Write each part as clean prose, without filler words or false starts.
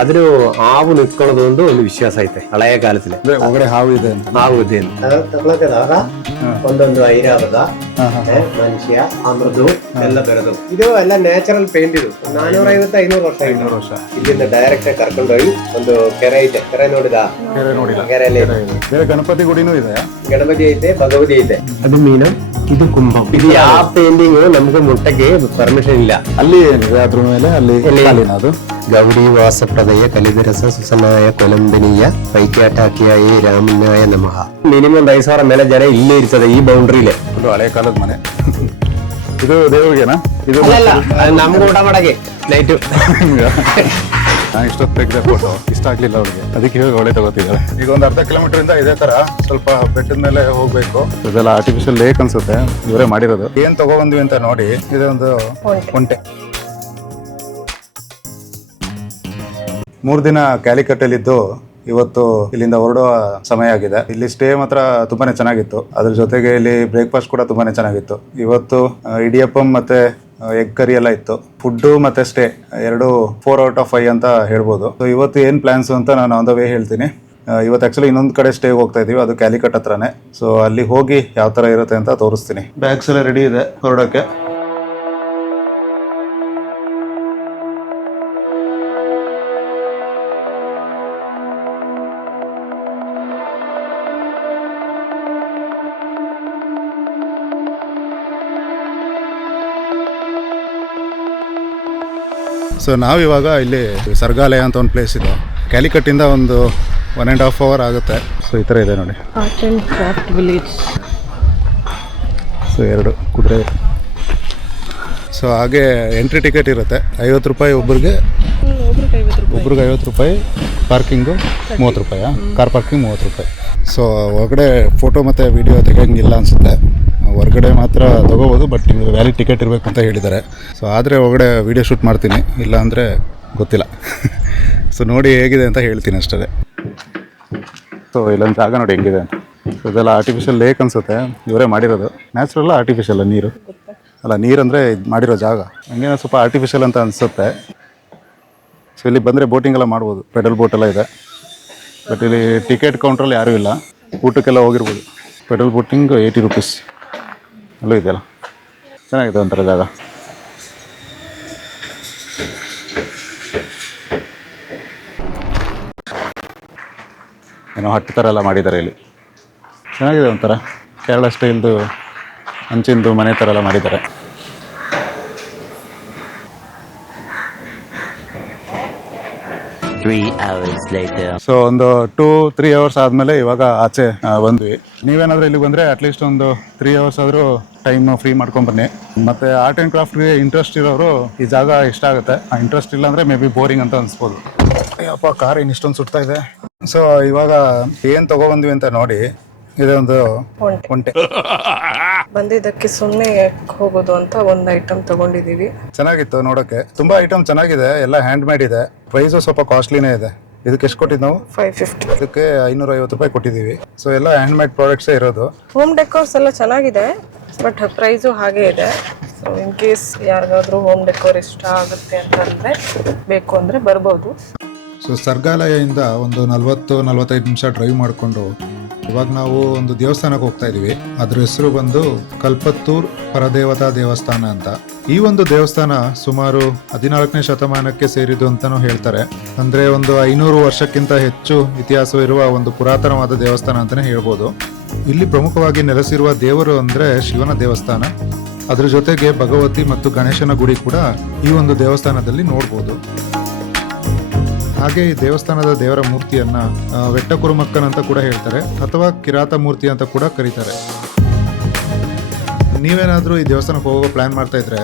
ಅದ್ರ ಹಾವು ನಿಂತ್ಕೊಳ್ಳೋದು ಒಂದು ವಿಶ್ವಾಸ ಐತೆ ಹಳೆಯ ಕಾಲದಲ್ಲಿ. ಒಳಗಡೆ ಹಾವು ಇದೆ ಅಂತ. ಹಾವು ಇದೆ ತಗೊಳಕದಾಗ ಒಂದೊಂದು ಐರಾವದ ಮನುಷ್ಯ ಅಮೃದು ಎಲ್ಲ ಬೆರೆದು ಇದು ಎಲ್ಲ ನ್ಯಾಚುರಲ್ ಪೇಂಟ್. ಇದು 450-500 ವರ್ಷ ಇಲ್ಲಿಂದ ಡೈರೆಕ್ಟ್ ಕರ್ಕೊಂಡೋಗಿ ಒಂದು ಕೆರೆ ಐತೆ. ಕೆರೆ ನೋಡಿದ? ಕೆರೆಯಲ್ಲಿ ಗಣಪತಿ ಗುಡಿನೂ ಇದೆ. ಗಣಪತಿ ಐತೆ, ಭಗವತಿ ಐತೆ. ಅದು ಮೀನು, ಇದು ಕುಂಭ. ಇದು ಯಾವ ಪೇಂಟಿಂಗ್ ನಮ್ಗೆ ಮುಟ್ಟಕ್ಕೆ ಪರ್ಮಿಷನ್ ಇಲ್ಲ. ಅಲ್ಲಿ ಏನಿದೆ ಅದ್ರ ಮೇಲೆ? ಅಲ್ಲಿ ಅದು ಗೌರಿ ವಾಸಪ್ರದಯ ಕಲಿದರಸ ಸುಸಮಾಯ ಕೊಲಂಬಿನಿಯ ವೈಕ್ಯಾಟಾಕಿಯಾಯಿ ರಾಮನಾಯ ನಮಃ. ಮಿನಿಮಮ್ 5,000 ಮೇಲೆ ಜನ ಇಲ್ಲೇ ಇರ್ತದೆ ಈ ಬೌಂಡ್ರಿಲೆ. ಒಂದು ಹಳೆ ಕಾಲದ ಮನೆ. ಇದು ದೇವ್ರಿಗೆನಾ? ಇದು ನಮ್ಗೆ ಊಟ ಮಾಡಕ್ಕೆ ನೈಟು. ನಾನು ಇಷ್ಟೊತ್ತು ತೆಗೆದ ಫೋಟೋ ಇಷ್ಟ ಆಗ್ಲಿಲ್ಲ ಅವ್ರಿಗೆ, ಅದಕ್ಕೆ ಹೇಳಿ ಒಳ್ಳೆ ತಗೋತಿದ್ದಾರೆ. ಈಗ ಒಂದು ಅರ್ಧ ಕಿಲೋಮೀಟರ್ ಇಂದ ಇದೇ ತರ ಸ್ವಲ್ಪ ಬೆಟ್ಟದ ಮೇಲೆ ಹೋಗ್ಬೇಕು. ಇದೆಲ್ಲ ಆರ್ಟಿಫಿಷಿಯಲ್ ಲೇಕ್ ಅನ್ಸುತ್ತೆ, ಇವರೇ ಮಾಡಿರೋದು. ಏನ್ ತಗೊಬಂದ್ವಿ ಅಂತ ನೋಡಿ, ಇದೊಂದು ಒಂಟೆ. 3 ದಿನ ಕ್ಯಾಲಿಕಟ್ಟಲ್ಲಿದ್ದು ಇವತ್ತು ಇಲ್ಲಿಂದ ಹೊರಡುವ ಸಮಯ ಆಗಿದೆ. ಇಲ್ಲಿ ಸ್ಟೇ ಮಾತ್ರ ತುಂಬಾನೇ ಚೆನ್ನಾಗಿತ್ತು. ಅದ್ರ ಜೊತೆಗೆ ಇಲ್ಲಿ ಬ್ರೇಕ್ಫಾಸ್ಟ್ ಕೂಡ ತುಂಬಾನೇ ಚೆನ್ನಾಗಿತ್ತು. ಇವತ್ತು ಇಡಿಯಪ್ಪಂ ಮತ್ತೆ ಎಗ್ ಕರಿ ಎಲ್ಲ ಇತ್ತು. ಫುಡ್ ಮತ್ತೆ ಸ್ಟೇ ಎರಡು 4 out of 5 ಅಂತ ಹೇಳ್ಬೋದು. ಸೊ ಇವತ್ತು ಏನ್ ಪ್ಲಾನ್ಸ್ ಅಂತ ನಾನು ಆನ್ ದ ವೇ ಹೇಳ್ತೀನಿ. ಇವತ್ತು ಆಕ್ಚುಲಿ ಇನ್ನೊಂದು ಕಡೆ ಸ್ಟೇ ಹೋಗ್ತಾ ಇದೀವಿ, ಅದು ಕ್ಯಾಲಿಕಟ್ ಹತ್ರನೇ. ಸೊ ಅಲ್ಲಿ ಹೋಗಿ ಯಾವ ತರ ಇರುತ್ತೆ ಅಂತ ತೋರಿಸ್ತೀನಿ. ಬ್ಯಾಗ್ಸ್ ಎಲ್ಲ ರೆಡಿ ಇದೆ ಹೊರಡಕ್ಕೆ. ಸೊ ನಾವಿವಾಗ ಇಲ್ಲಿ ಸರ್ಗಾಲಯ ಅಂತ ಒಂದು ಪ್ಲೇಸ್ ಇದೆ. ಕ್ಯಾಲಿಕಟ್ಟಿಂದ ಒಂದು 1.5 hour ಆಗುತ್ತೆ. ಸೊ ಈ ಥರ ಇದೆ ನೋಡಿ, art and craft village. So 2 ಕುದುರೆ. ಸೊ ಹಾಗೆ ಎಂಟ್ರಿ ಟಿಕೆಟ್ ಇರುತ್ತೆ, 50 ರೂಪಾಯಿ ಒಬ್ರಿಗೆ. ಒಬ್ರಿಗೆ 50 ರೂಪಾಯಿ. ಪಾರ್ಕಿಂಗು 30 ರೂಪಾಯಿ. ಕಾರ್ ಪಾರ್ಕಿಂಗ್ 30 ರೂಪಾಯಿ. ಸೊ ಹೊರಗಡೆ ಫೋಟೋ ಮತ್ತು ವಿಡಿಯೋ ತೆಗಿಯೋಂಗಿಲ್ಲ ಅನಿಸುತ್ತೆ. ಹೊರಗಡೆ ಮಾತ್ರ ತೊಗೋಬೋದು, ಬಟ್ ನಿಮಗೆ ವ್ಯಾಲಿಡ್ ಟಿಕೆಟ್ ಇರಬೇಕು ಅಂತ ಹೇಳಿದ್ದಾರೆ. ಸೊ ಆದರೆ ಹೊರಗಡೆ ವೀಡಿಯೋ ಶೂಟ್ ಮಾಡ್ತೀನಿ, ಇಲ್ಲ ಅಂದರೆ ಗೊತ್ತಿಲ್ಲ. ಸೊ ನೋಡಿ ಹೇಗಿದೆ ಅಂತ ಹೇಳ್ತೀನಿ ಅಷ್ಟೇ. ಸೊ ಇಲ್ಲೊಂದು ಜಾಗ ನೋಡಿ ಹೆಂಗಿದೆ ಅಂತ. ಸೊ ಇದೆಲ್ಲ ಆರ್ಟಿಫಿಷಿಯಲ್ ಲೇಕ್ ಅನಿಸುತ್ತೆ, ಇವರೇ ಮಾಡಿರೋದು. ನ್ಯಾಚುರಲ್ಲ ಆರ್ಟಿಫಿಷಿಯಲ್ ನೀರು ಅಲ್ಲ, ನೀರಂದರೆ ಇದು ಮಾಡಿರೋ ಜಾಗ ಹಂಗೇನೋ ಸ್ವಲ್ಪ ಆರ್ಟಿಫಿಷಿಯಲ್ ಅಂತ ಅನಿಸುತ್ತೆ. ಸೊ ಇಲ್ಲಿ ಬಂದರೆ ಬೋಟಿಂಗ್ ಎಲ್ಲ ಮಾಡ್ಬೋದು, ಪೆಡಲ್ ಬೋಟ್ ಎಲ್ಲ ಇದೆ. ಬಟ್ ಇಲ್ಲಿ ಟಿಕೆಟ್ ಕೌಂಟ್ರಲ್ಲಿ ಯಾರೂ ಇಲ್ಲ, ಊಟಕ್ಕೆಲ್ಲ ಹೋಗಿರ್ಬೋದು. Pedal boating 80 rupees. ಅಲ್ಲೂ ಇದೆಯಲ್ಲ, ಚೆನ್ನಾಗಿದೆ ಒಂಥರ ಜಾಗ. ಏನೋ ಹಟ್ಟು ಥರ ಎಲ್ಲ ಮಾಡಿದ್ದಾರೆ ಇಲ್ಲಿ, ಚೆನ್ನಾಗಿದೆ. ಒಂಥರ ಕೇರಳ ಸ್ಟೈಲ್ದು ಹಂಚಿಂದು ಮನೆ ಥರ ಎಲ್ಲ ಮಾಡಿದ್ದಾರೆ. ಸೊ ಒಂದು 2-3 hours ಆದಮೇಲೆ ಇವಾಗ ಆಚೆ ಬಂದ್ವಿ. ನೀವೇನಾದರೂ ಇಲ್ಲಿ ಬಂದರೆ ಅಟ್ಲೀಸ್ಟ್ ಒಂದು 3 hours ಆದರೂ ಟೈಮ್ ಫ್ರೀ ಮಾಡ್ಕೊಂಡು ಬನ್ನಿ. ಮತ್ತು ಆರ್ಟ್ ಆ್ಯಂಡ್ ಕ್ರಾಫ್ಟ್ಗೆ ಇಂಟ್ರೆಸ್ಟ್ ಇರೋರು ಈ ಜಾಗ ಇಷ್ಟ ಆಗುತ್ತೆ. ಇಂಟ್ರೆಸ್ಟ್ ಇಲ್ಲ ಅಂದರೆ ಮೇ ಬಿ ಬೋರಿಂಗ್ ಅಂತ ಅನಿಸ್ಬೋದು. ಅಪ್ಪ ಕಾರ್ ಏನು ಇಷ್ಟೊಂದು ಸುಡ್ತಾ ಇದೆ. ಸೊ ಇವಾಗ ಏನು ತೊಗೊಬಂದ್ವಿ ಅಂತ ನೋಡಿ, ಇದೊಂದು ಒಂಟೆ. ಬಂದಿದ್ದಕ್ಕೆ ಸುಮ್ಮನೆ ಹೋಗೋದು ಅಂತ ಒಂದು ಐಟಮ್ ತಗೊಂಡಿದ್ದೀವಿ. ಚೆನ್ನಾಗಿತ್ತು ನೋಡೋಕ್ಕೆ, ತುಂಬ ಐಟಮ್ ಚೆನ್ನಾಗಿದೆ, ಎಲ್ಲ ಹ್ಯಾಂಡ್ ಮೇಡ್ ಇದೆ. ಪ್ರೈಸು ಸ್ವಲ್ಪ ಕಾಸ್ಟ್ಲಿನೇ ಇದೆ. ಇದಕ್ಕೆ ಎಷ್ಟು ಕೊಟ್ಟಿದ್ದು ನಾವು? 550. ಇದಕ್ಕೆ 550 ರೂಪಾಯಿ ಕೊಟ್ಟಿದ್ದೀವಿ. ಸೊ ಎಲ್ಲ ಹ್ಯಾಂಡ್ ಮೇಡ್ ಪ್ರಾಡಕ್ಟ್ಸೇ ಇರೋದು. ಹೋಮ್ ಡೆಕೋರ್ಸ್ ಎಲ್ಲ ಚೆನ್ನಾಗಿದೆ, ಬಟ್ ಪ್ರೈಸು ಹಾಗೆ ಇದೆ. ಸೊ ಇನ್ ಕೇಸ್ ಯಾರಿಗಾದ್ರೂ ಹೋಮ್ ಡೆಕೋರ್ ಇಷ್ಟ ಆಗುತ್ತೆ ಅಂತಂದರೆ, ಬೇಕು ಅಂದರೆ ಬರ್ಬೋದು. ಸೊ ಸರ್ಗಾಲಯದಿಂದ ಒಂದು 40-45 ನಿಮಿಷ ಡ್ರೈವ್ ಮಾಡಿಕೊಂಡು ಇವಾಗ ನಾವು ಒಂದು ದೇವಸ್ಥಾನಕ್ಕೆ ಹೋಗ್ತಾ ಇದೀವಿ. ಅದ್ರ ಹೆಸರು ಬಂದು ಕಲ್ಪತ್ತೂರ್ ಪರದೇವತಾ ದೇವಸ್ಥಾನ ಅಂತ. ಈ ಒಂದು ದೇವಸ್ಥಾನ ಸುಮಾರು 14ನೇ ಶತಮಾನಕ್ಕೆ ಸೇರಿದ್ದು ಅಂತಾನೂ ಹೇಳ್ತಾರೆ. ಅಂದ್ರೆ ಒಂದು 500 ವರ್ಷಕ್ಕಿಂತ ಹೆಚ್ಚು ಇತಿಹಾಸವಿರುವ ಒಂದು ಪುರಾತನವಾದ ದೇವಸ್ಥಾನ ಅಂತಾನೆ ಹೇಳ್ಬೋದು. ಇಲ್ಲಿ ಪ್ರಮುಖವಾಗಿ ನೆಲೆಸಿರುವ ದೇವರು ಅಂದ್ರೆ ಶಿವನ ದೇವಸ್ಥಾನ. ಅದ್ರ ಜೊತೆಗೆ ಭಗವತಿ ಮತ್ತು ಗಣೇಶನ ಗುಡಿ ಕೂಡ ಈ ಒಂದು ದೇವಸ್ಥಾನದಲ್ಲಿ ನೋಡ್ಬೋದು. ಹಾಗೆ ಈ ದೇವಸ್ಥಾನದ ದೇವರ ಮೂರ್ತಿಯನ್ನ ವೆಟ್ಟ ಕುರುಮಕ್ಕನ್ ಅಂತ ಕೂಡ ಹೇಳ್ತಾರೆ, ಅಥವಾ ಕಿರಾತ ಮೂರ್ತಿ ಅಂತ ಕೂಡ ಕರೀತಾರೆ. ನೀವೇನಾದ್ರೂ ಈ ದೇವಸ್ಥಾನಕ್ಕೆ ಹೋಗೋ ಪ್ಲಾನ್ ಮಾಡ್ತಾ ಇದ್ರೆ,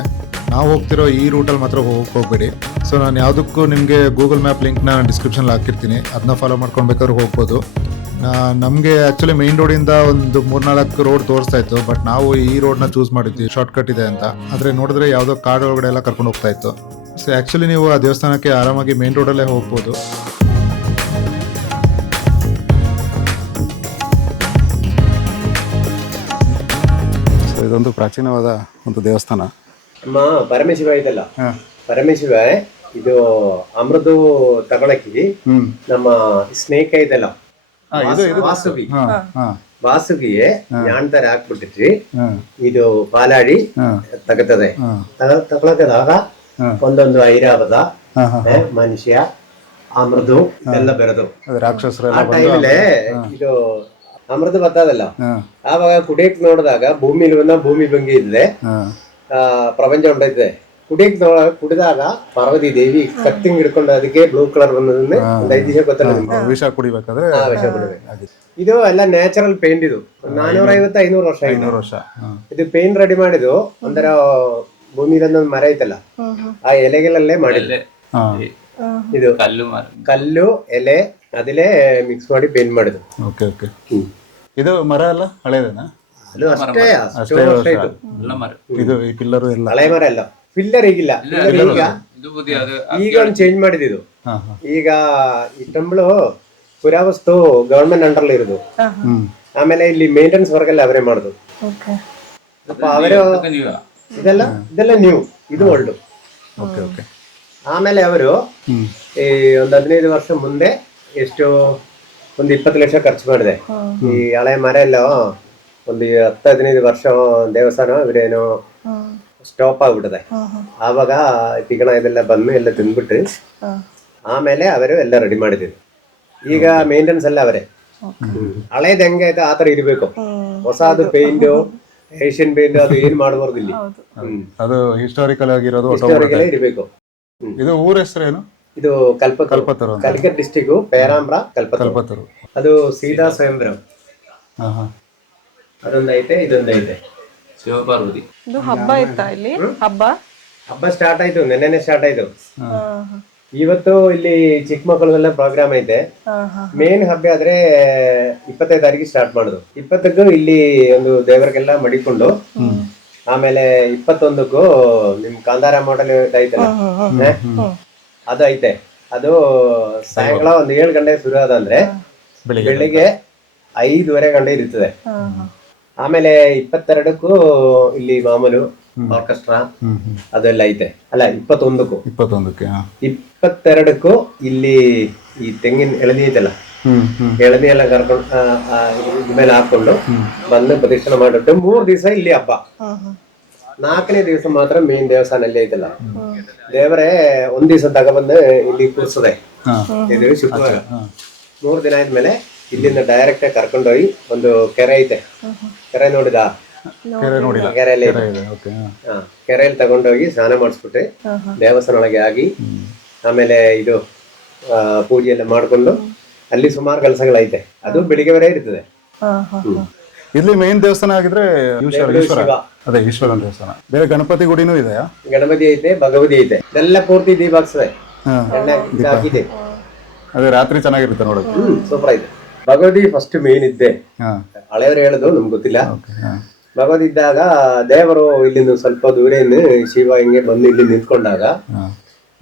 ನಾವು ಹೋಗ್ತಿರೋ ಈ ರೂಟಲ್ಲಿ ಮಾತ್ರ ಹೋಗ್ಬೇಡಿ. ಸೊ ನಾನು ಯಾವುದಕ್ಕೂ ನಿಮಗೆ ಗೂಗಲ್ ಮ್ಯಾಪ್ ಲಿಂಕ್ನ ಡಿಸ್ಕ್ರಿಪ್ಷನ್ಲಿ ಹಾಕಿರ್ತೀನಿ, ಅದನ್ನ ಫಾಲೋ ಮಾಡ್ಕೊಂಡು ಬೇಕಾದ್ರೂ ಹೋಗ್ಬೋದು. ನಮಗೆ ಆ್ಯಕ್ಚುಲಿ ಮೇನ್ ರೋಡಿಂದ ಒಂದು 3-4 ರೋಡ್ ತೋರಿಸ್ತಾ ಇತ್ತು, ಬಟ್ ನಾವು ಈ ರೋಡ್ನ ಚೂಸ್ ಮಾಡಿದ್ವಿ, ಶಾರ್ಟ್ಕಟ್ ಇದೆ ಅಂತ. ಆದರೆ ನೋಡಿದ್ರೆ ಯಾವುದೋ ಕಾಡು ಒಳಗಡೆ ಎಲ್ಲ ಕರ್ಕೊಂಡು ಹೋಗ್ತಾ ಇತ್ತು. ಸೊ ಆ್ಯಕ್ಚುಲಿ ನೀವು ಆ ದೇವಸ್ಥಾನಕ್ಕೆ ಆರಾಮಾಗಿ ಮೇನ್ ರೋಡಲ್ಲೇ ಹೋಗ್ಬೋದು. ಸೊ ಇದೊಂದು ಪ್ರಾಚೀನವಾದ ಒಂದು ದೇವಸ್ಥಾನ. ಪರಮೇಶ್ವರ ಇದಲ್ಲ, ಪರಮೇಶ್ವರ ಇದು ಅಮೃದು ತಗೊಳಕಿ ನಮ್ಮ ಸ್ನೇಕ್ ಇದೆಲ್ಲ ವಾಸುಗಿ ವಾಸುಗಿಗೆ ಯಾಂತರ ಹಾಕ್ಬಿಟ್ಟಿದ್ರಿ ಇದು ಪಾಲಾಡಿ ತಗತದೆ ತಗೊಳಕದಾಗ ಒಂದೊಂದು ಐರಾವತ ಮನುಷ್ಯ ಅಮೃದು ಎಲ್ಲ ಬೆರೆದು ಆ ಟೈಮಲ್ಲಿ ಇದು ಅಮೃತ ಬರ್ತದಲ್ಲ ಆವಾಗ ಕುಡಿಯಕ್ ನೋಡಿದಾಗ ಭೂಮಿ ಭಂಗಿ ಇದ್ರೆ ಪ್ರಪಂಚ ಉಂಟೈತೆ ಕುಡಿದಾಗ ಪಾರ್ವತಿ ದೇವಿ ಕತ್ತಿಂಗ್ ಹಿಡ್ಕೊಂಡು ಅದಕ್ಕೆ ಬ್ಲೂ ಕಲರ್ ಬಂದದನ್ನ ಒಂದು 5 ದಿವಸ ಗೊತ್ತಲ್ಲ ವಿಷ ಕುಡಿಬೇಕಾದ್ರೆ ವಿಷ ಕುಡಿಬೇಕು. ಇದು ಎಲ್ಲ ನ್ಯಾಚುರಲ್ ಪೇಂಟ್ ಇದು 450-500 ವರ್ಷ ಇದು ಪೇಂಟ್ ರೆಡಿ ಮಾಡಿದ್ದು ಒಂಥರ ಭೂಮಿಲೊಂದು ಮರ ಐತಲ್ಲ ಆ ಎಲೆಗಳಲ್ಲೇ ಮಾಡಿದ್ದೆ ಇದು ಕಲ್ಲು ಎಲೆ ಅದಿಲೇ ಮಿಕ್ಸ್ ಮಾಡಿ ಪೇಂಟ್ ಮಾಡಿದ್ದು. ಇದು ಮರ ಎಲ್ಲ ಹಳೇದೇನಾ? ಅದು ಅಷ್ಟೇ ಅಷ್ಟು ವರ್ಷ ಆಯ್ತು. ಇದು ಈ ಪಿಲ್ಲರ್ ಎಲ್ಲ ಹಳೆ ಮರ ಎಲ್ಲ ಪಿಲ್ಲರ್ ಈಗಿಲ್ಲ ಈಗ ಒಂದು ಚೇಂಜ್ ಮಾಡಿದ್ದು. ಈಗ ಈ ಟೆಂಪಲ್ ಪುರಾವಸ್ತು ಗವರ್ಮೆಂಟ್ ಅಂಡರ್ ಇರೋದು. ಆಮೇಲೆ ಇಲ್ಲಿ ಮೇಂಟೆನೆನ್ಸ್ ವರ್ಕ್ ಎಲ್ಲ ಅವರೇ ಮಾಡುದು. ಅವರು ಇದೆಲ್ಲ ನ್ಯೂ, ಇದು ಓಲ್ಡ್. ಆಮೇಲೆ ಅವರು ಈ ಒಂದು 15 ವರ್ಷ ಮುಂದೆ ಎಷ್ಟು ಒಂದು 20 ಲಕ್ಷ ಖರ್ಚು ಮಾಡಿದೆ. ಈ ಹಳೆ ಮರ ಎಲ್ಲ ಒಂದು 10-15 ವರ್ಷ ದೇವಸ್ಥಾನ ಇವರೇನು ಸ್ಟಾಪ್ ಆಗ್ಬಿಟ್ಟದೆ. ಆವಾಗ ತಿಗಣ ಇದೆಲ್ಲ ಬಂದು ಎಲ್ಲ ತಿಂದ್ಬಿಟ್ಟು ಆಮೇಲೆ ಅವರು ಎಲ್ಲ ರೆಡಿ ಮಾಡಿದ್ರು. ಈಗ ಮೇಂಟೆನೆನ್ಸ್ ಎಲ್ಲ ಅವರೇ. ಹಳೇದ್ ಹೆಂಗೆ ಆಯ್ತು ಆತರ ಇರ್ಬೇಕು. ಹೊಸದು ಪೇಂಟ್ ಏಷ್ಯನ್ ಪೇಂಟ್ ಅದು ಏನ್ ಮಾಡಬಾರ್ದು ಇಲ್ಲಿ. ಅದು ಹಿಸ್ಟಾರಿಕಲ್ ಆಗಿರೋದು ಇರ್ಬೇಕು. ಇದು ಊರ ಹೆಸರೇನು? ಇದು ಕಲ್ಪತರು, ಕಲಿಕಟ್ ಡಿಸ್ಟಿಕ್, ಪೇರಾಂಬ್ರ, ಕಲ್ಪತರು. ಅದು ಸೀದಾ ಸ್ವಯಂವರ ಅದೊಂದೈತೆ, ಇದೊಂದೈತೆ. ಶಿವಪಾರ್ವತಿ ಇದು ಹಬ್ಬ ಇತ್ತಾ ಇಲ್ಲಿ? ಹಬ್ಬ ಸ್ಟಾರ್ಟ್ ಆಯ್ತು, ನೆನ್ನೆನೆ ಸ್ಟಾರ್ಟ್ ಆಯ್ತು. ಇವತ್ತು ಇಲ್ಲಿ ಚಿಕ್ಕ ಮಕ್ಕಳಿಗೆಲ್ಲ ಪ್ರೋಗ್ರಾಮ್ ಐತೆ. ಮೇನ್ ಹಬ್ಬ ಆದ್ರೆ 25 ತಾರೀಕು ಸ್ಟಾರ್ಟ್ ಮಾಡುದು. 20ಕ್ಕೂ ಇಲ್ಲಿ ಒಂದು ದೇವರಿಗೆಲ್ಲ ಮಡಿಕೊಂಡು ಆಮೇಲೆ 21ಕ್ಕೂ ನಿಮ್ ಕಾಂದಾರ ಮಾಡೆಲ್ ಐತಲ್ಲ ಅದು ಐತೆ. ಅದು ಸಾಯಂಕಾಲ ಒಂದು 7 ಗಂಟೆಗೆ ಶುರು ಆದಂದ್ರೆ ಬೆಳಿಗ್ಗೆ 5:30 ಗಂಟೆ ಇರ್ತದೆ. ಆಮೇಲೆ 22ಕ್ಕೂ ಇಲ್ಲಿ ಮಾಮೂಲು ಆರ್ಕೆಸ್ಟ್ರಾ ಅದೆಲ್ಲ ಐತೆ. ಅಲ್ಲ 21ಕ್ಕೂ 22ಕ್ಕೂ ಇಲ್ಲಿ ಈ ತೆಂಗಿನ ಎಳನಿ ಐತಲ್ಲ, ಎಳನಿ ಎಲ್ಲ ಕರ್ಕೊಂಡು ಮೇಲೆ ಹಾಕೊಂಡು ಬಂದು ಪ್ರದಕ್ಷಿಣೆ ಮಾಡಿಬಿಟ್ಟು 3 ದಿವಸ ಇಲ್ಲಿ ಹಬ್ಬ. 4ನೇ ದಿವಸ ಮಾತ್ರ ಮೇನ್ ದೇವಸ್ಥಾನ ಅಲ್ಲಿ ಐತಲ್ಲ ದೇವರೇ 1 ದಿವಸ ತಗೊಬಂದು ಇಲ್ಲಿ ಕೂರ್ಸದೆ. ಇದು ಶುಕ್ರವಾರ 3 ದಿನ ಆದ್ಮೇಲೆ ಇಲ್ಲಿಂದ ಡೈರೆಕ್ಟ್ ಕರ್ಕೊಂಡೋಗಿ ಒಂದು ಕೆರೆ ಐತೆ. ಕೆರೆ ನೋಡಿದ? ಕೆರೆಯಲ್ಲಿ ಕೆರೆಯಲ್ಲಿ ತಗೊಂಡೋಗಿ ಸ್ನಾನ ಮಾಡಿಸ್ಬಿಟ್ಟು ದೇವಸ್ಥಾನ ಒಳಗೆ ಆಗಿ ಆಮೇಲೆ ಇದು ಪೂಜೆ ಎಲ್ಲ ಮಾಡ್ಕೊಂಡು ಅಲ್ಲಿ ಸುಮಾರು ಕೆಲಸಗಳೈತೆ. ಅದು ಬೆಳಿಗ್ಗೆವರೆ ಇರ್ತದೆ. ಇಲ್ಲಿ ಮೇನ್ ದೇವಸ್ಥಾನ ಆಗಿದ್ರೆ ಅದೇ ಈಶ್ವರನ ದೇವಸ್ಥಾನ. ಬೇರೆ ಗಣಪತಿ ಗುಡಿನೂ ಇದೆಯಾ? ಗಣಪತಿ ಐತೆ, ಭಗವತಿ ಐತೆ. ಇದೆಲ್ಲ ಪೂರ್ತಿ ದೀಪ ಹಾಕ್ಸದೆ, ಹಾಕಿದೆ. ಅದೇ ರಾತ್ರಿ ಚೆನ್ನಾಗಿರುತ್ತೆ ನೋಡೋದು. ಸೂಪರ್ ಐತೆ. ಭಗವತಿ ಫಸ್ಟ್ ಮೇನ್ ಇದ್ದೆ, ಹಳೆಯವರು ಹೇಳುದು ನಮ್ಗೆ ಗೊತ್ತಿಲ್ಲ. ಭಗವತಿ ಇದ್ದಾಗ ದೇವರು ಇಲ್ಲಿಂದ ಸ್ವಲ್ಪ ದೂರೇನು ಶಿವ ಹಿಂಗೆ ಬಂದು ಇಲ್ಲಿ ನಿಂತ್ಕೊಂಡಾಗ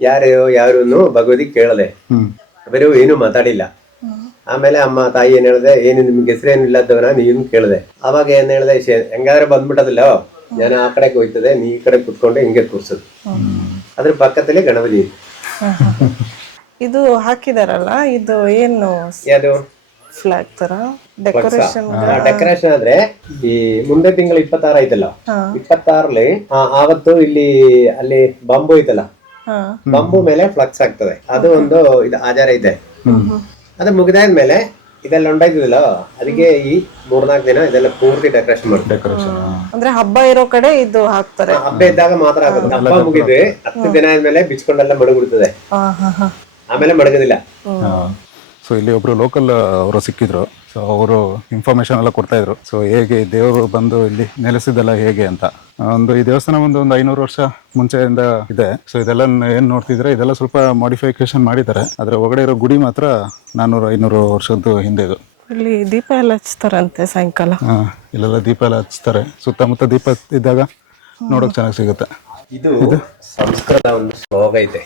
ಯಾರು ಭಗವತಿ ಕೇಳದೆ, ಅವರು ಏನು ಮಾತಾಡಿಲ್ಲ. ಆಮೇಲೆ ಅಮ್ಮ ತಾಯಿ ಏನ್ ಹೇಳ್ದೆ, ಏನು ನಿಮ್ಗೆ ಹೆಸರೇನಿಲ್ಲದವನ ನೀನು ಕೇಳ್ದೆ. ಅವಾಗ ಏನ್ ಹೇಳ್ದೆ, ಹೆಂಗಾದ್ರೆ ಬಂದ್ಬಿಟ್ಟದಿಲ್ಲ, ನಾನು ಆ ಕಡೆ ಹೋಯ್ತದೆ, ನೀ ಈ ಕಡೆ ಕುತ್ಕೊಂಡೆ ಹಿಂಗೆ ಕೂರ್ಸೋದು. ಅದ್ರ ಪಕ್ಕದಲ್ಲಿ ಗಣಪತಿ ಇದು ಹಾಕಿದಾರಲ್ಲ, ಇದು ಏನು ಯಾವುದು ಫ್ಲಾಗ್ ತರ ಡೆಕೋರೇಷನ್ ಆದ್ರೆ ಈ ಮುಂದೆ ತಿಂಗಳು 26 ಐತಲ್ಲ, 26ರಲ್ಲಿ ಆವತ್ತು ಇಲ್ಲಿ ಅಲ್ಲಿ ಬಾಂಬು ಐತಲ್ಲ, ಬಾಂಬು ಮೇಲೆ ಫ್ಲಕ್ಸ್ ಆಗ್ತದೆ. ಅದು ಒಂದು ಇದು ಆಚಾರ ಐತೆ. ಅದು ಮುಗಿದಾದ್ಮೇಲೆ ಇದೆಲ್ಲ ಉಂಟಾಯ್ತದಲ್ಲ, ಅದಕ್ಕೆ ಈ 3-4 ದಿನ ಇದೆಲ್ಲ ಪೂರ್ತಿ ಡೆಕೋರೇಷನ್ ಮಾಡ್ತಾರೆ. ಅಂದ್ರೆ ಹಬ್ಬ ಇರೋ ಕಡೆ ಇದು ಹಾಕ್ತಾರೆ. ಹಬ್ಬ ಇದ್ದಾಗ ಮಾತ್ರ ಆಗೋದು. ಹಬ್ಬ ಮುಗಿದು 10 ದಿನ ಆದ್ಮೇಲೆ ಬಿಚ್ಕೊಂಡೆಲ್ಲ ಮಡಗ್ಬಿಡ್ತದೆ, ಆಮೇಲೆ ಮಡಗೋದಿಲ್ಲ. ಸೊ ಇಲ್ಲಿ ಒಬ್ರು ಲೋಕಲ್ ಅವರು ಸಿಕ್ಕಿದ್ರು. ಸೊ ಅವರು ಇನ್ಫಾರ್ಮೇಶನ್ ಎಲ್ಲ ಕೊಡ್ತಾ ಇದ್ರು. ಸೊ ಹೇಗೆ ದೇವರು ಬಂದು ಇಲ್ಲಿ ನೆಲೆಸಿದೆಲ್ಲ ಹೇಗೆ ಅಂತ. ಈ ದೇವಸ್ಥಾನ ಒಂದು 500 ವರ್ಷ ಮುಂಚೆಯಿಂದ ಇದೆ. ಸೊ ಇದೆಲ್ಲ ಏನ್ ನೋಡ್ತಿದ್ರೆ ಇದೆಲ್ಲ ಸ್ವಲ್ಪ ಮಾಡಿಫಿಕೇಶನ್ ಮಾಡಿದ್ದಾರೆ. ಆದ್ರೆ ಒಳಗಡೆ ಇರೋ ಗುಡಿ ಮಾತ್ರ 400-500 ವರ್ಷದ್ದು ಹಿಂದೆ ಇದು. ಇಲ್ಲಿ ದೀಪ ಎಲ್ಲ ಹಚ್ತಾರಂತೆ ಸಾಯಂಕಾಲ. ಇಲ್ಲೆಲ್ಲ ದೀಪ ಎಲ್ಲ ಹಚ್ತಾರೆ. ಸುತ್ತಮುತ್ತ ದೀಪ ಇದ್ದಾಗ ನೋಡೋಕ್ ಚೆನ್ನಾಗಿ ಸಿಗುತ್ತೆ. ಇದು ಸಂಸ್ಕೃತ ಒಂದು ಶ್ಲೋಕ ಐತೆ.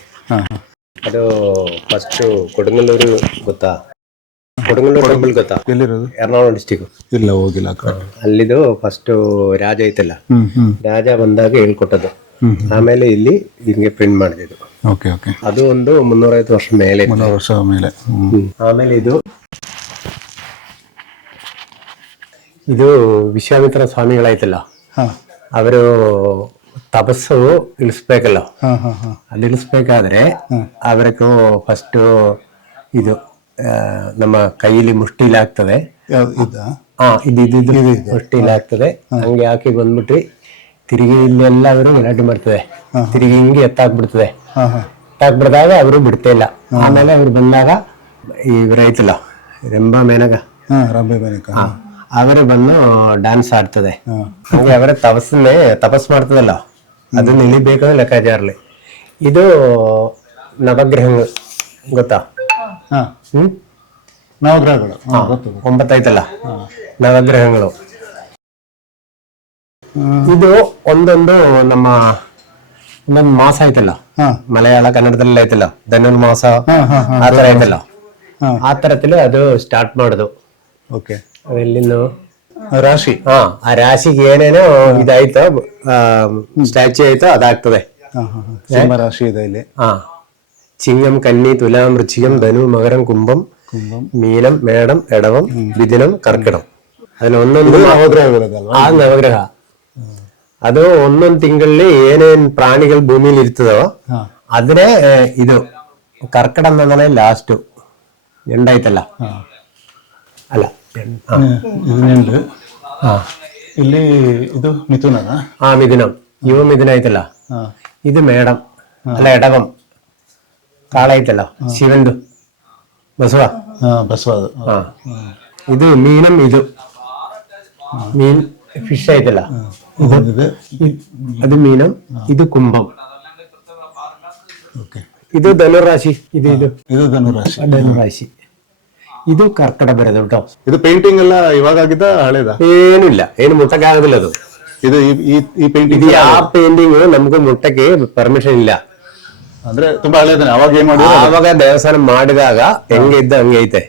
ಅದು ಫಸ್ಟ್ ಕೊಡಂಗಲ್ಲೂರು ಗೊತ್ತಾ? ಕೊಡಂಗಲ್ಲೂರು ಟೆಂಪಲ್ ಗೊತ್ತಾ? ಎಲ್ಲಿರೋದು? ಎರ್ನಾವಳ ಡಿಸ್ಟಿಕ್. ಇಲ್ಲ, ಹೋಗಿಲ್ಲ. ಅಲ್ಲಿದು ಫಸ್ಟ್ ರಾಜ ಐತಲ್ಲ, ರಾಜ ಬಂದಾಗ ಹೇಳ್ಕೊಟ್ಟದ್ದು. ಆಮೇಲೆ ಇಲ್ಲಿ ಹಿಂಗೆ ಪ್ರಿಂಟ್ ಮಾಡಿದ್ದು. Okay okay. ಅದು ಒಂದು 350 ವರ್ಷ ಮೇಲೆ. 300 ವರ್ಷ ಮೇಲೆ. ಆಮೇಲೆ ಇದು ವಿಶ್ವಾಮಿತ್ರ ಸ್ವಾಮಿಗಳಾಯ್ತಲ್ಲ, ಅವರು ತಪಸ್ಸು ಇಳಿಸ್ಬೇಕಲ್ಲ, ಅಲ್ಲಿ ಇಳಿಸ್ಬೇಕಾದ್ರೆ ಅವರಿಗೂ ಫಸ್ಟ್ ಇದು ನಮ್ಮ ಕೈಯಲ್ಲಿ ಮುಷ್ಟಿಲಿ ಆಗ್ತದೆ. ಇದು ಮುಷ್ಟಿಲಿ ಆಗ್ತದೆ, ಹಂಗೆ ಹಾಕಿ ಬಂದ್ಬಿಟ್ರಿ ತಿರುಗಿ ಇಲ್ಲೆಲ್ಲ ಅವರು ಗಲಾಟೆ ಮಾಡ್ತದೆ, ತಿರುಗಿ ಹಿಂಗೆ ಎತ್ತಾಕ್ಬಿಡ್ತದೆ. ಎತ್ತಾಕ್ಬಿಡ್ದಾಗ ಅವರು ಬಿಡ್ತಾ ಇಲ್ಲ. ಆಮೇಲೆ ಅವ್ರು ಬಂದಾಗ ಇವ್ರು ಐತಲ್ಲ ರೆಂಬಾ ಮೇನಗ, ಅವರೇ ಬಂದು ಡ್ಯಾನ್ಸ್ ಆಡ್ತದೆ. ಹಂಗೆ ಅವರ ತಪಸ್ ಮಾಡ್ತದಲ್ಲ, ಅದನ್ನ ಇಳಿಬೇಕಾದ್ರೆ ಲೆಕ್ಕಾಚಾರಲಿ. ಇದು ನವಗ್ರಹಗಳು ಗೊತ್ತಾ? ನವಗ್ರಹಗಳು 9 ಐತಲ್ಲ ನವಗ್ರಹಗಳು. ಇದು ಒಂದೊಂದು ನಮ್ಮ ಒಂದೊಂದು ಮಾಸ ಐತಲ್ಲ, ಮಲಯಾಳ ಕನ್ನಡದಲ್ಲಿ ಐತಲ್ಲ ಧನುರ್ಮಾಸ ಆತರ ಐತಲ್ಲ, ಆ ತರದಲ್ಲಿ ಅದು ಸ್ಟಾರ್ಟ್ ಮಾಡುದು. ಓಕೆ. ಅವೆಲ್ಲಿಂದ ರಾಶಿ, ಆ ರಾಶಿಗೆ ಏನೇನೋ ಇದಾಯ್ತೋ ಸ್ಟ್ಯಾಚ್ಯೂ ಆಯ್ತೋ ಅದಾಗ್ತದೆ. ಸಿಂಹ ರಾಶಿ ಇದೆ ಇಲ್ಲಿ. ചിങ്ങം കന്നി തുലാം വൃശ്ചികം ധനു മകരം കുംഭം മീനം മേടം എടവം മിഥുനം കർക്കിടം. അതിലൊന്നൊന്ന് ആ നവഗ്രഹ ಅದು ಒಂದೊಂದು ತಿಂಗಳಲ್ಲಿ ಏನೇನ್ ಪ್ರಾಣಿಗಳು ಭೂಮಿಲಿ ಇರ್ತದೋ ಅದ್ರೆ ಇದು ಕರ್ಕಟ ಅಂದ್ರೆ ಲಾಸ್ಟ್ ಎಂಡ್ ಆಯ್ತಲ್ಲ, ಅಲ್ಲ ಇಲ್ಲಿ ಇದು ಮಿಥುನ. ಮಿಥುನಂ, ಮಿಥುನ ಆಯ್ತಲ್ಲ, ಇದು ಮೇಡಂ ಅಲ್ಲ ಎಡವಂ, ಕಾಳ ಐತಲ್ಲ ಶಿವಂದು ಬಸವ. ಇದು ಮೀನಂ, ಇದು ಮೀನ್ ಫಿಶ್ ಐತಲ್ಲ ಅದು ಮೀನಂ, ಇದು ಕುಂಭಂ. ಇದು ಧನುರಾಶಿ, ಇದು ಧನುರಾಶಿ, ಇದು ಕರ್ಕಟ ಬರೋದು ಉಂಟು. ಇದು ಪೇಂಟಿಂಗ್ ಎಲ್ಲ ಇವಾಗ ಆಗಿದ್ದ ಹಳೇದ? ಏನಿಲ್ಲ, ಏನು ಮುಟ್ಟಕ್ಕೆ ಆಗೋದಿಲ್ಲ ಅದು. ಇದು ಈ ಪೇಂಟಿಂಗ್, ಯಾವ ಪೇಂಟಿಂಗ್ ನಮ್ಗೂ ಮುಟ್ಟಕ್ಕೆ ಪರ್ಮಿಷನ್ ಇಲ್ಲ. ಅಂದ್ರೆ ತುಂಬಾ ಹಳೇದಾನೆ. ಅವಾಗ ಏನ್ ಮಾಡಿ, ಆವಾಗ ದೇವಸ್ಥಾನ ಮಾಡಿದಾಗ ಹೆಂಗೆ ಇದ್ದ ಹಂಗೆ ಐತೆ.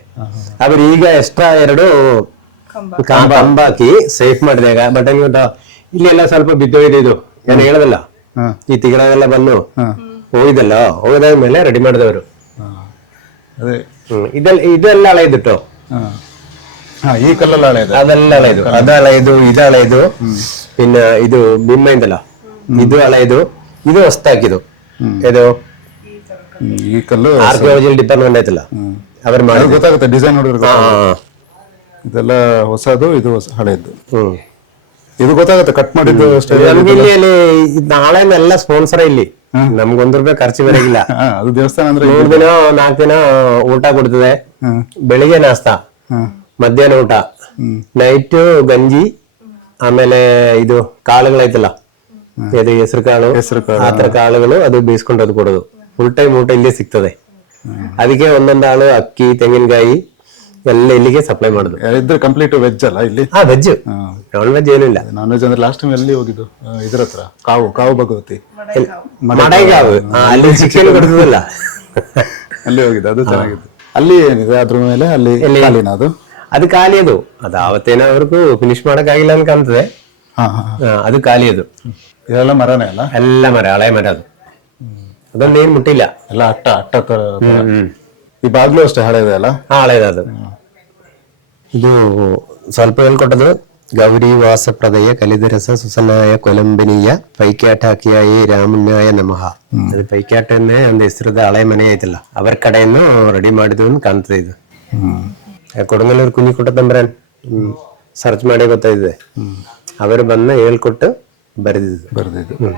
ಆದ್ರೆ ಈಗ ಎಕ್ಸ್ಟ್ರಾ 2 ಕಂಬ ಹಾಕಿ ಸೇಫ್ ಮಾಡಿದಾಗ. ಬಟ್ ಹೆಂಗ್ ಗೊತ್ತಾ, ಇಲ್ಲೆಲ್ಲ ಸ್ವಲ್ಪ ಬಿದ್ದೋಯ್ದು. ಇದು ನಾನು ಹೇಳದಲ್ಲ, ಈ ತಿಂಗಳೆಲ್ಲ ಬಂದು ಹೋಗಿದಲ್ಲ, ಹೋಗದಾದ್ಮೇಲೆ ರೆಡಿ ಮಾಡಿದವರು. ಇದೆಲ್ಲ ಹಳೆದಿಟ್ಟು, ಈ ಕಲ್ಲೆಲ್ಲ ಹಳೇದು, ಅದೆಲ್ಲ ಹಳೆದು, ಅದು ಹಳೆದು, ಇದು ಹಳೆದು. പിന്നെ ಇದು ಬಿಂಬ ಇಂದಲ್ಲ, ಇದು ಹಳೆದು, ಇದು ಹೊಸ್ತಾಕಿದು. ಇದು ಈ ಕಲ್ಲು ಆರ್ಕಿಯಾಲಜಿ ಡಿಪಾರ್ಟ್ಮೆಂಟ್ ಐತಲ್ಲ, ಅವ್ರು ಮಾಡಿ ಗೊತ್ತಾಗುತ್ತೆ ಡಿಸೈನ್ ನೋಡಿದ್ರೆ. ಇದೆಲ್ಲ ಹೊಸದು, ಇದು ಹಳೇದು. ಇದು ಗೊತ್ತಾಗುತ್ತೆ ಕಟ್ ಮಾಡಿದ್ದು. ನಮ್ಗೆ ಇಲ್ಲಿ ನಾಳೆನೆಲ್ಲ ಸ್ಪಾನ್ಸರ್ ಇಲ್ಲಿ, ನಮ್ಗೊಂದು ರೂಪಾಯಿ ಖರ್ಚು ಬರೋಗಿಲ್ಲ. ಅದು ದೇವಸ್ಥಾನ ಅಂದ್ರೆ 3 ದಿನ 4 ದಿನ ಊಟ ಕೊಡ್ತದೆ. ಬೆಳಿಗ್ಗೆ ನಾಸ್ತಾ, ಮಧ್ಯಾಹ್ನ ಊಟ, ನೈಟ್ ಗಂಜಿ, ಆಮೇಲೆ ಇದು ಕಾಳುಗಳೈತಲ್ಲ, ಇದು ಹೆಸರು ಕಾಳು, ಆತರ ಕಾಳುಗಳು, ಅದು ಬೇಯಿಸ್ಕೊಂಡು ಅದು ಕೊಡೋದು. ಫುಲ್ ಟೈಮ್ ಊಟ ಇಲ್ಲೇ ಸಿಗ್ತದೆ. ಅದಕ್ಕೆ ಒಂದೊಂದು ಆಳು ಅಕ್ಕಿ, ತೆಂಗಿನಕಾಯಿ ಎಲ್ಲ ಇಲ್ಲಿಗೆ ಸಪ್ಲೈ ಮಾಡುದು. ಇದ್ರೆ ಕಂಪ್ಲೀಟ್ ವೆಜ್ ಅಲ್ಲ ಇಲ್ಲಿ? ವೆಜ್, ನಾನ್ ವೆಜ್ ಏನಿಲ್ಲ. ನಾನ್ ವೆಜ್ ಅಂದ್ರೆ ಲಾಸ್ಟ್ ಟೈಮ್ ಎಲ್ಲಿ ಹೋಗಿದ್ದು? ಇದ್ರ ಹತ್ರ ಕಾವು ಭಗವತಿ, ಮಡೈಗಾವು, ಅಲ್ಲಿ ಚಿಕನ್ ಕೊಡ್ತದಲ್ಲ, ಅಲ್ಲಿ ಹೋಗಿದ್ದು. ಅದು ಚೆನ್ನಾಗಿತ್ತು. ಅಲ್ಲಿ ಏನಿದೆ ಅದ್ರ ಮೇಲೆ? ಅಲ್ಲಿ ಅದು ಖಾಲಿ. ಅದು ಅವತ್ತೇನವರೆಗೂ ಫಿನಿಶ್ ಮಾಡಕ್ ಆಗಿಲ್ಲ ಅಂತ ಕಾಣ್ತದೆ. ಅದು ಖಾಲಿ. ಅದು ಇದೆಲ್ಲ ಮರನೇ ಅಲ್ಲ? ಎಲ್ಲ ಮರ, ಹಳೆ ಮರ. ಅದು ಅದೊಂದೇನ್ ಮುಟ್ಟಿಲ್ಲ, ಎಲ್ಲ ಅಟ್ಟ. ಈ ಬಾಗ್ಲು ಅಷ್ಟೇ ಹಳೇದೆ ಅಲ್ಲ? ಹಳೇದದು. ಇದು ಸ್ವಲ್ಪ ಹೇಳ್ಕೊಟ್ಟದು. ಗೌರಿ ವಾಸಪ್ರದಯ ಕಲಿದರಸ ಸುಸನಾಯ ಕೊಲಂಬಿನಿಯ ಪೈಕ್ಯಾಟಾಕಿಯಾಯಿ ರಾಮನ್ಯಾಯ ನಮಃ. ಅದು ಪೈಕ್ಯಾಟನ್ನೇ ಒಂದು ಹೆಸರದ ಹಳೆ ಮನೆ ಐತಲ್ಲ, ಅವರ ಕಡೆಯನ್ನು ರೆಡಿ ಮಾಡಿದ್ವು ಅಂತ ಕಾಣ್ತದೆ. ಇದು ಕೊಡಂಗಲ್ಲೂರು ಕುഞ്ഞിക്കുട്ടത്തമ്പുരാൻ ಸರ್ಚ್ ಮಾಡಿ ಗೊತ್ತಾಯಿದೆ. ಅವರು ಬಂದು ಹೇಳ್ಕೊಟ್ಟು ಬರೆದಿದ್ದು.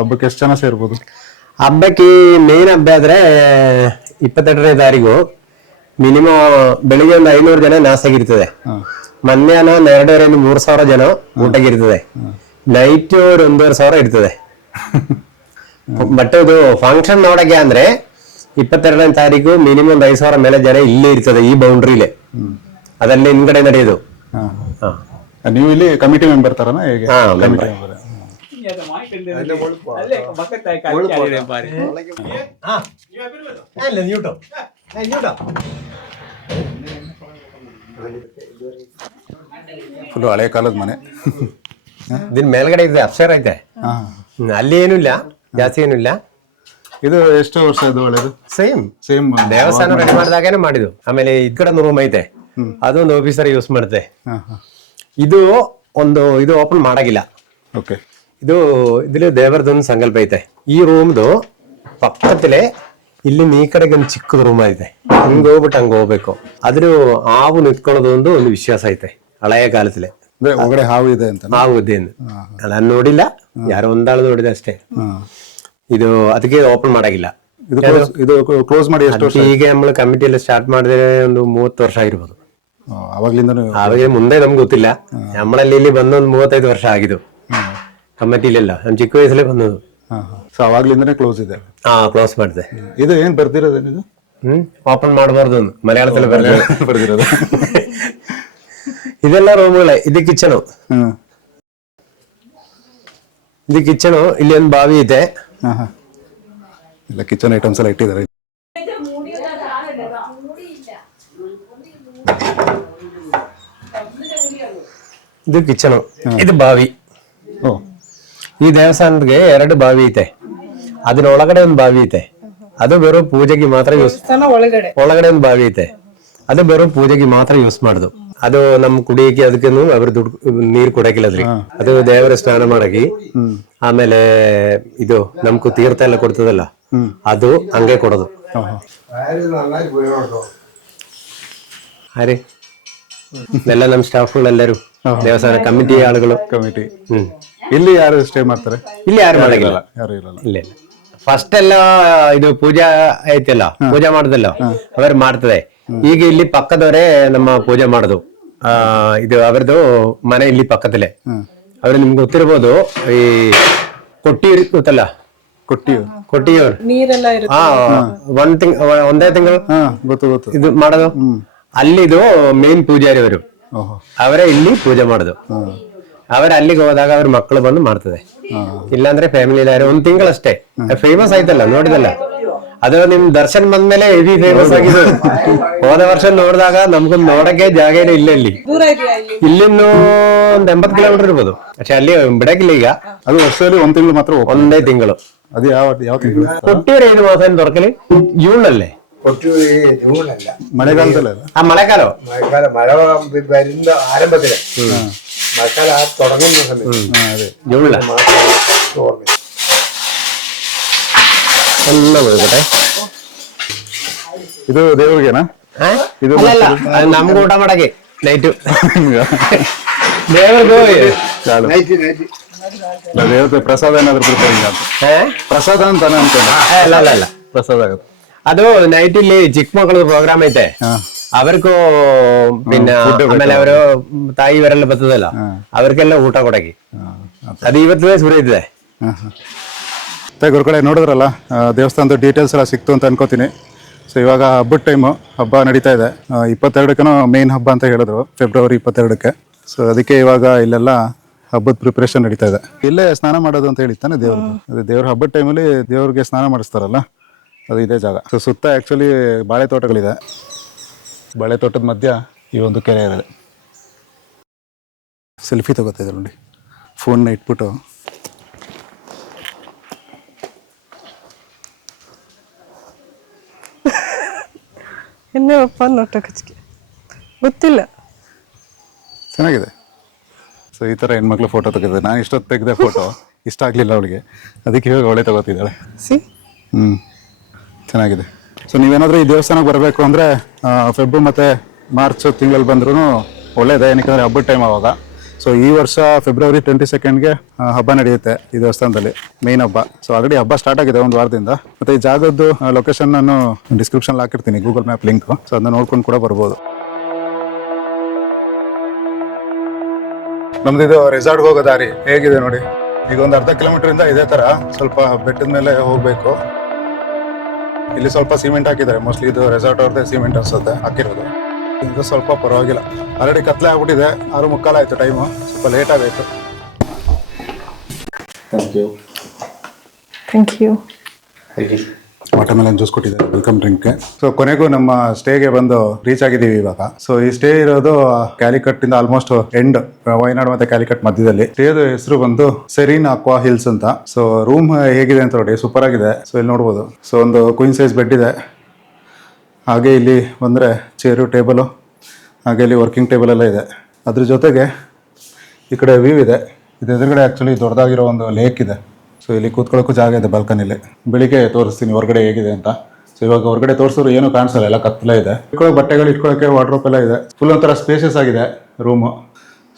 ಹಬ್ಬಕ್ಕೆ ಎಷ್ಟು ಜನ ಸೇರ್ಬೋದು? ಹಬ್ಬಕ್ಕೆ ಮೇನ್ ಹಬ್ಬ ಆದ್ರೆ 22ನೇ ತಾರೀಕು ಮಿನಿಮಮ್ ಬೆಳಿಗ್ಗೆ ಒಂದು 500 ಜನ ನಾಸಾಗಿರ್ತದೆ. ಮಧ್ಯಾಹ್ನ 2,500 3,000 ಜನ ಊಟಕ್ಕಿರ್ತದೆ. ನೈಟ್ 1,500 ಇರ್ತದೆ. ಬಟ್ ಇದು ಫಂಕ್ಷನ್ ನೋಡಕ್ಕೆ ಅಂದ್ರೆ 22ನೇ ತಾರೀಕು ಮಿನಿಮಮ್ 5,000 ಮೇಲೆ ಜನ ಇಲ್ಲೇ ಇರ್ತದೆ, ಈ ಬೌಂಡ್ರಿಲೆ. ಅದಲ್ಲೇ ಹಿಂದ್ಗಡೆ ನಡೆಯೋದು. ನೀವು ಇಲ್ಲಿ ಕಮಿಟಿ ಮೆಂಬರ್ ತರನ ಹೇಗೆ? ಫುಲ್ ಹಳೆ ಕಾಲದ ಮನೆ. ಇದನ್ ಮೇಲ್ಗಡೆ ಇದೆ, ಅಪ್ಸರ್ ಐತೆ. ಅಲ್ಲಿ ಏನು ಇಲ್ಲ, ಜಾಸ್ತಿ ಏನು ಇಲ್ಲ. ಇದು ಎಷ್ಟು ವರ್ಷ ಇದು ಒಳ್ಳೇದು? ಸೇಮ್ ಸೇಮ್ ದೇವಸ್ಥಾನ ರೆಡಿ ಮಾಡಿದಾಗೇನೆ ಮಾಡಿದ್ದು. ಆಮೇಲೆ ಇದ್ ಕಡೆ ರೂಮ್ ಐತೆ, ಅದೊಂದು ಆಫೀಸರ್ ಯೂಸ್ ಮಾಡುತ್ತೆ. ಇದು ಇದು ಓಪನ್ ಮಾಡಾಗಿಲ್ಲ. ಓಕೆ. ಇದ್ರಲ್ಲಿ ದೇವರದೊಂದು ಸಂಕಲ್ಪ ಐತೆ. ಈ ರೂಮ್ದು ಪಕ್ಕದಲ್ಲೇ ಇಲ್ಲಿ ಈ ಕಡೆಗೆ ಒಂದು ಚಿಕ್ಕದ ರೂಮ್ ಐತೆ, ಹಂಗ ಹೋಗ್ಬಿಟ್ಟು ಹಂಗ ಹೋಗ್ಬೇಕು. ಆದ್ರೂ ಹಾವು ನಿಂತ್ಕೊಳ್ಳೋದು ಒಂದು ವಿಶ್ವಾಸ ಐತೆ ಹಳೆಯ ಕಾಲದಲ್ಲಿ. ಒಳಗಡೆ ಹಾವು ಇದೆ ಅಂತ? ಹಾವು ಇದೆ ನಾನು ನೋಡಿಲ್ಲ, ಯಾರೋ ಒಂದಾಳು ನೋಡಿದೆ ಅಷ್ಟೇ. ಇದು ಅದಕ್ಕೆ ಓಪನ್ ಮಾಡಾಗಿಲ್ಲ. ಇದು ಕ್ಲೋಸ್ ಮಾಡಿ ಎಷ್ಟು ವರ್ಷ? ಈಗ നമ്മൾ ಕಮಿಟಿ ಎಲ್ಲ ಸ್ಟಾರ್ಟ್ ಮಾಡಿದ್ರೆ ಒಂದು 30 ವರ್ಷ ಆಗಿರ್ಬೋದು. ಅವಾಗ್ಲಿಂದ ಮುಂದೆ ನಮ್ಗೆ ಗೊತ್ತಿಲ್ಲ. നമ്മളಲ್ಲಿ ಇಲ್ಲಿ ಬಂದೊಂದು 35 ವರ್ಷ ಆಗಿದ್ದು ಕಮಿಟಿಲೆಲ್ಲ. ನಮ್ ಚಿಕ್ಕ ವಯಸ್ಸಲ್ಲೇ ಬಂದದ್ದು. ಸೊ ಅವಾಗ್ಲಿಂದನೇ ಕ್ಲೋಸ್ ಇದೆ? ಕ್ಲೋಸ್ ಮಾಡಿದೆ. ಇದು ಏನ್ ಬರ್ದಿರೋದೇನಿದು? ಓಪನ್ ಮಾಡಬಾರ್ದು ಮಲಯಾಳದಲ್ಲಿ ಬರ್ದಿರೋದು. ಇದೆಲ್ಲ ರೂಮ್ಗಳೇ. ಇದು ಕಿಚನು. ಇದು ಕಿಚನು. ಇಲ್ಲಿ ಒಂದು ಬಾವಿ ಇದೆ. ಇಲ್ಲ ಕಿಚನ್ ಐಟಮ್ಸ್ ಎಲ್ಲ ಇಟ್ಟಿದ್ದಾರೆ. ಇದು ಕಿಚನು, ಇದು ಬಾವಿ. ಈ ದೇವಸ್ಥಾನಕ್ಕೆ 2 ಬಾವಿ ಐತೆ. ಅದ್ರ ಒಳಗಡೆ ಒಂದು ಬಾವಿ ಐತೆ, ಅದು ಬೇರೆ ಪೂಜೆಗೆ ಮಾತ್ರ ಯೂಸ್. ಒಳಗಡೆ ಒಂದು ಬಾವಿ ಐತೆ, ಅದು ಬೇರೆ ಪೂಜೆಗೆ ಮಾತ್ರ ಯೂಸ್ ಮಾಡುದು. ಅದು ನಮ್ ಕುಡಿಯಕ್ಕೆ ಅದಕ್ಕೆ ಅವ್ರ ದುಡ್ಡು ನೀರ್ ಕೊಡಕಿಲ್ಲ ಅದ್ರಿ. ಅದು ದೇವರ ಸ್ನಾನ ಮಾಡಾಕಿ ಆಮೇಲೆ ಇದು ನಮ್ಗೂ ತೀರ್ಥ ಎಲ್ಲ ಕೊಡ್ತದಲ್ಲ, ಅದು ಹಂಗೆ ಕೊಡೋದು. ಅರೆ ಎಲ್ಲ ನಮ್ ಸ್ಟಾಫ್ಗಳೆಲ್ಲರೂ ದೇವಸ್ಥಾನ ಕಮಿಟಿ ಆಳುಗಳು. ಕಮಿಟಿ. ಇಲ್ಲಿ ಯಾರು ಸ್ಟೇ ಮಾಡ್ತಾರೆ? ಇಲ್ಲಿ ಯಾರು ಮಾಡಲ್ಲ, ಯಾರು ಇರಲ್ಲ. ಇಲ್ಲ. ಫಸ್ಟ್ ಎಲ್ಲ ಇದು ಪೂಜಾ ಐತಲ್ಲ, ಪೂಜೆ ಮಾಡುದಲ್ಲ ಅವ್ರು ಮಾಡ್ತದೆ. ಈಗ ಇಲ್ಲಿ ಪಕ್ಕದವರೇ ನಮ್ಮ ಪೂಜೆ ಮಾಡುದು. ಇದು ಅವರದು ಮನೆ ಇಲ್ಲಿ ಪಕ್ಕದಲ್ಲೇ. ಅವ್ರು ನಿಮ್ಗೆ ಗೊತ್ತಿರ್ಬೋದು, ಈ ಕೊಟ್ಟಿ ಗೊತ್ತಲ್ಲ, ಕೊಟ್ಟಿಯವ್ರು ಒಂದೇ ತಿಂಗಳು ಗೊತ್ತು ಇದು ಮಾಡೋದು. ಅಲ್ಲಿದು ಮೇನ್ ಪೂಜಾರಿ ಅವರು, ಅವರೇ ಇಲ್ಲಿ ಪೂಜೆ ಮಾಡುದು. ಅವರೇ ಅಲ್ಲಿಗೆ ಹೋದಾಗ ಅವ್ರ ಮಕ್ಕಳು ಬಂದು ಮಾಡ್ತದೆ. ಇಲ್ಲಾಂದ್ರೆ ಫ್ಯಾಮಿಲಿ 1 ತಿಂಗಳಷ್ಟೇ. ಫೇಮಸ್ ಆಯ್ತಲ್ಲ, ನೋಡಿದಲ್ಲ. ಅದು ನಿಮ್ ದರ್ಶನ್ ಬಂದ್ಮೇಲೆ ಹೆವಿ ಫೇಮಸ್ ಆಗಿದೆ. ಹೋದ ವರ್ಷ ನೋಡಿದಾಗ ನಮ್ಗೊಂದು ನೋಡಕ್ಕೆ ಜಾಗ ಇಲ್ಲ. ಇಲ್ಲಿಂದ ಒಂದ್ 80 ಕಿಲೋಮೀಟರ್ ಇರ್ಬೋದು. പക്ഷെ ಅಲ್ಲಿ ಬಿಡಕಿಲ್ಲ ಈಗ. ಅದು ವರ್ಷದಲ್ಲಿ 1 ತಿಂಗಳು ಮಾತ್ರ, ಒಂದೇ ತಿಂಗಳು. ಅದು ಯಾವ ತಿಂಗಳು? ಕೊಟ್ಟಿಯೂರು 5 ಮಾಸ ದೊರಕಲಿ ಜೂನಲ್ಲೇ. മഴക്കാലത്തല്ലേ? മഴക്കാലോ? മഴ വരുന്ന ആരംഭത്തില് മഴക്കാലം തുടങ്ങുന്ന സമയത്ത് ജൂണില ಎಲ್ಲ ಹೋಗ್ಬಿಟ್ಟೆ. ಇದು ದೇವ್ರಿಗೆನಾ? ಇದು ನಮ್ಗೆ ಊಟ ಮಾಡಕ್ಕೆ ನೈಟು ದೇವ್ರಿಗೆ ದೇವತೆ ಪ್ರಸಾದ ಏನಾದ್ರು ಪ್ರಿಪೇರಿಂಗ್ ಅಂತ? ಪ್ರಸಾದ ಅಂತಾನೆ ಅನ್ಕೊಂಡೆ. ಅಲ್ಲ ಪ್ರಸಾದ ಆಗುತ್ತೆ. ಅದು ನೈಟ್ ಇಲ್ಲಿ ಚಿಕ್ಕ ಮಕ್ಕಳದು ಪ್ರೋಗ್ರಾಮ್ ಐತೆ. ಅവർക്കു പിന്നെ ಆಮೇಲೆ ಅವರು ತಾಯಿ ಇವರೆಲ್ಲ ಬರ್ತದಲ್ಲ, ಅವ್ರಿಗೆಲ್ಲ ಊಟ ಕೊಡಕ್ಕೆ. ಅದು ಇವತ್ತೇ ಶುರು ಇದೆ. ಗುರುಗಳೇ ನೋಡಿದ್ರಲ್ಲ, ದೇವಸ್ಥಾನದ ಡೀಟೇಲ್ಸ್ ಎಲ್ಲ ಸಿಕ್ತು ಅಂತ ಅನ್ಕೋತೀನಿ. ಸೊ ಇವಾಗ ಹಬ್ಬದ ಟೈಮು, ಹಬ್ಬ ನಡೀತಾ ಇದೆ. 22ಕ್ಕೇನೋ ಮೇನ್ ಹಬ್ಬ ಅಂತ ಹೇಳಿದ್ರು, ಫೆಬ್ರವರಿ 22ಕ್ಕೆ. ಸೊ ಅದಕ್ಕೆ ಇವಾಗ ಇಲ್ಲೆಲ್ಲ ಹಬ್ಬದ ಪ್ರಿಪ್ರೇಷನ್ ನಡೀತಾ ಇದೆ. ಇಲ್ಲೇ ಸ್ನಾನ ಮಾಡೋದು ಅಂತ ಹೇಳಿತ್ತಾನೆ ದೇವ್ರದ್ದು. ಅದೇ ದೇವ್ರ ಹಬ್ಬದ ಟೈಮಲ್ಲಿ ದೇವ್ರಿಗೆ ಸ್ನಾನ ಮಾಡಿಸ್ತಾರಲ್ಲ, ಅದು ಇದೇ ಜಾಗ. ಸೊ ಸುತ್ತ ಆ್ಯಕ್ಚುಲಿ ಬಾಳೆ ತೋಟಗಳಿದೆ. ಬಾಳೆ ತೋಟದ ಮಧ್ಯ ಈ ಒಂದು ಕೆರೆ ಇದೆ. ಸೆಲ್ಫಿ ತಗೋತಿದ್ರು ನೋಡಿ, ಫೋನ್ನ ಇಟ್ಬಿಟ್ಟು. ಎನ್ನೇ ಅಪ್ಪ ನೋಟ ಕಚ್ಕೆ ಗೊತ್ತಿಲ್ಲ. ಚೆನ್ನಾಗಿದೆ. ಸೊ ಈ ಥರ ಹೆಣ್ಮಕ್ಳು ಫೋಟೋ ತೆಗೆದಿದೆ. ನಾನು ಇಷ್ಟೊತ್ತು ತೆಗೆದೆ ಫೋಟೋ, ಇಷ್ಟ ಆಗಲಿಲ್ಲ ಅವಳಿಗೆ, ಅದಕ್ಕೆ ಇವಾಗ ಅವಳೆ ತಗೋತಿದ್ದಾಳೆ. ಚೆನ್ನಾಗಿದೆ. ಸೊ ನೀವೇನಾದರೂ ಈ ದೇವಸ್ಥಾನಕ್ಕೆ ಬರಬೇಕು ಅಂದರೆ ಫೆಬ್ರವರಿ ಮತ್ತು ಮಾರ್ಚ್ ತಿಂಗಳಲ್ಲಿ ಬಂದ್ರೂ ಒಳ್ಳೆಯದೇ, ಏನಕ್ಕೆ ಹಬ್ಬದ ಟೈಮ್ ಆವಾಗ. ಸೊ ಈ ವರ್ಷ ಫೆಬ್ರವರಿ 22ಗೆ ಹಬ್ಬ ನಡೆಯುತ್ತೆ ಈ ದೇವಸ್ಥಾನದಲ್ಲಿ, ಮೇನ್ ಹಬ್ಬ. ಸೊ ಆಲ್ರೆಡಿ ಹಬ್ಬ ಸ್ಟಾರ್ಟ್ ಆಗಿದೆ 1 ವಾರದಿಂದ. ಮತ್ತು ಈ ಜಾಗದ್ದು ಲೊಕೇಶನ್ ನಾನು ಡಿಸ್ಕ್ರಿಪ್ಷನ್ ಹಾಕಿರ್ತೀನಿ, ಗೂಗಲ್ ಮ್ಯಾಪ್ ಲಿಂಕ್. ಸೊ ಅದನ್ನ ನೋಡ್ಕೊಂಡು ಕೂಡ ಬರ್ಬೋದು. ನಮ್ದು ಇದು ರೆಸಾರ್ಟ್ಗೆ ಹೋಗೋ ದಾರಿ ಹೇಗಿದೆ ನೋಡಿ. ಈಗ ಒಂದು ಅರ್ಧ ಕಿಲೋಮೀಟರಿಂದ ಇದೇ ಥರ ಸ್ವಲ್ಪ ಬೆಟ್ಟದ ಮೇಲೆ ಹೋಗಬೇಕು. ಇಲ್ಲಿ ಸ್ವಲ್ಪ ಸಿಮೆಂಟ್ ಹಾಕಿದ್ದಾರೆ, ಮೋಸ್ಟ್ಲಿ ಇದು ರೆಸಾರ್ಟ್ ಅವ್ರದ್ದೇ ಸಿಮೆಂಟ್ ಅನ್ಸುತ್ತೆ ಹಾಕಿರೋದು. ಇದು ಸ್ವಲ್ಪ ಪರವಾಗಿಲ್ಲ. ಆಲ್ರೆಡಿ ಕತ್ಲೆ ಆಗ್ಬಿಟ್ಟಿದೆ, 6:45 ಆಯ್ತು ಟೈಮು, ಸ್ವಲ್ಪ ಲೇಟ್ ಆಗಾಯ್ತು. Thank you. ವಾಟರ್ಮೆಲನ್ ಜ್ಯೂಸ್ ಕೊಟ್ಟಿದ್ದಾರೆ ವೆಲ್ಕಮ್ ಡ್ರಿಂಕ್ಗೆ. ಸೊ ಕೊನೆಗೂ ನಮ್ಮ ಸ್ಟೇಗೆ ಬಂದು ರೀಚ್ ಆಗಿದ್ದೀವಿ ಇವಾಗ. ಸೊ ಈ ಸ್ಟೇ ಇರೋದು ಕ್ಯಾಲಿಕಟ್ ಇಂದ ಆಲ್ಮೋಸ್ಟ್ ಎಂಡ್, ವಯನಾಡ್ ಮತ್ತೆ ಕ್ಯಾಲಿಕಟ್ ಮಧ್ಯದಲ್ಲಿ. ಸ್ಟೇದು ಹೆಸರು ಬಂದು ಸೆರೀನ್ ಅಕ್ವಾ ಹಿಲ್ಸ್ ಅಂತ. ಸೊ ರೂಮ್ ಹೇಗಿದೆ ಅಂತ ನೋಡಿ, ಸೂಪರ್ ಆಗಿದೆ. ಸೊ ಇಲ್ಲಿ ನೋಡ್ಬೋದು. ಸೊ ಒಂದು ಕ್ವೀನ್ ಸೈಜ್ ಬೆಡ್ ಇದೆ. ಹಾಗೆ ಇಲ್ಲಿ ಬಂದರೆ ಚೇರು, ಟೇಬಲು, ಹಾಗೆ ಇಲ್ಲಿ ವರ್ಕಿಂಗ್ ಟೇಬಲ್ ಎಲ್ಲ ಇದೆ. ಅದ್ರ ಜೊತೆಗೆ ಈ ಕಡೆ ವ್ಯೂ ಇದೆ. ಇದು ಎದುರುಗಡೆ ಆ್ಯಕ್ಚುಲಿ ದೊಡ್ಡದಾಗಿರೋ ಒಂದು ಲೇಕ್ ಇದೆ. ಸೊ ಇಲ್ಲಿ ಕೂತ್ಕೊಳ್ಳೋಕ್ಕೂ ಜಾಗ ಇದೆ ಬಾಲ್ಕನಿಲಿ. ಬೆಳಿಗ್ಗೆ ತೋರಿಸ್ತೀನಿ ಹೊರಗಡೆ ಹೇಗಿದೆ ಅಂತ. ಸೊ ಇವಾಗ ಹೊರಗಡೆ ತೋರಿಸಿದ್ರು ಏನೂ ಕಾಣಿಸಲ್ಲ, ಎಲ್ಲ ಕತ್ತಲೆ ಇದೆ. ಇಟ್ಕೊಳ್ಳೋಕೆ ಬಟ್ಟೆಗಳು ಇಟ್ಕೊಳ್ಳೋಕ್ಕೆ ವಾರ್ಡ್ರೋಬ್ ಎಲ್ಲ ಇದೆ. ಫುಲ್ ಒಂಥರ ಸ್ಪೇಷಿಯಸ್ ಆಗಿದೆ ರೂಮು.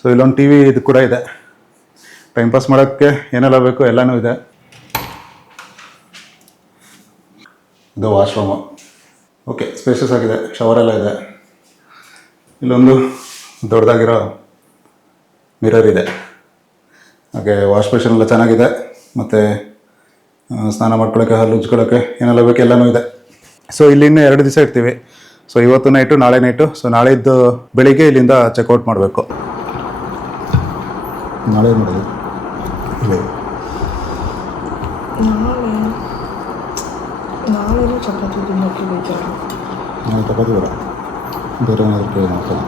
ಸೊ ಇಲ್ಲೊಂದು ಟಿ ವಿ ಇದು ಕೂಡ ಇದೆ. ಟೈಮ್ ಪಾಸ್ ಮಾಡೋಕ್ಕೆ ಏನೆಲ್ಲ ಬೇಕು ಎಲ್ಲನೂ ಇದೆ. ಇದು ವಾಶ್ರೂಮು. ಓಕೆ, ಸ್ಪೇಷಿಯಸ್ ಆಗಿದೆ. ಶವರೆಲ್ಲ ಇದೆ. ಇಲ್ಲೊಂದು ದೊಡ್ಡದಾಗಿರೋ ಮಿರರ್ ಇದೆ. ಹಾಗೆ ವಾಶ್ ಬೇಷನ್ ಎಲ್ಲ ಚೆನ್ನಾಗಿದೆ. ಮತ್ತು ಸ್ನಾನ ಮಾಡ್ಕೊಳ್ಳೋಕ್ಕೆ, ಹಲ್ಲು ಉಜ್ಕೊಳ್ಳೋಕ್ಕೆ ಏನೆಲ್ಲ ಬೇಕು ಎಲ್ಲನೂ ಇದೆ. ಸೊ ಇಲ್ಲಿ ಇನ್ನೂ 2 ದಿವಸ ಇರ್ತೀವಿ. ಸೊ ಇವತ್ತು ನೈಟು, ನಾಳೆ ನೈಟು. ಸೊ ನಾಳಿದ್ದು ಬೆಳಿಗ್ಗೆ ಇಲ್ಲಿಂದ ಚೆಕ್ಔಟ್ ಮಾಡಬೇಕು. ನಾಳೆ ಮಾಡೋದು ಇಲ್ಲಿ ನಾಳೆ ಚಪಾತಿ ತಿನ್ನೋಕ್ಕೆ ಬೇಜಾರು. ನಾಳೆ ತಗೋತೀವಲ್ಲ, ಬೇರೆ ಏನಾದರೂ ಕೇಳಿ ಮಾಡ್ತಾರೆ.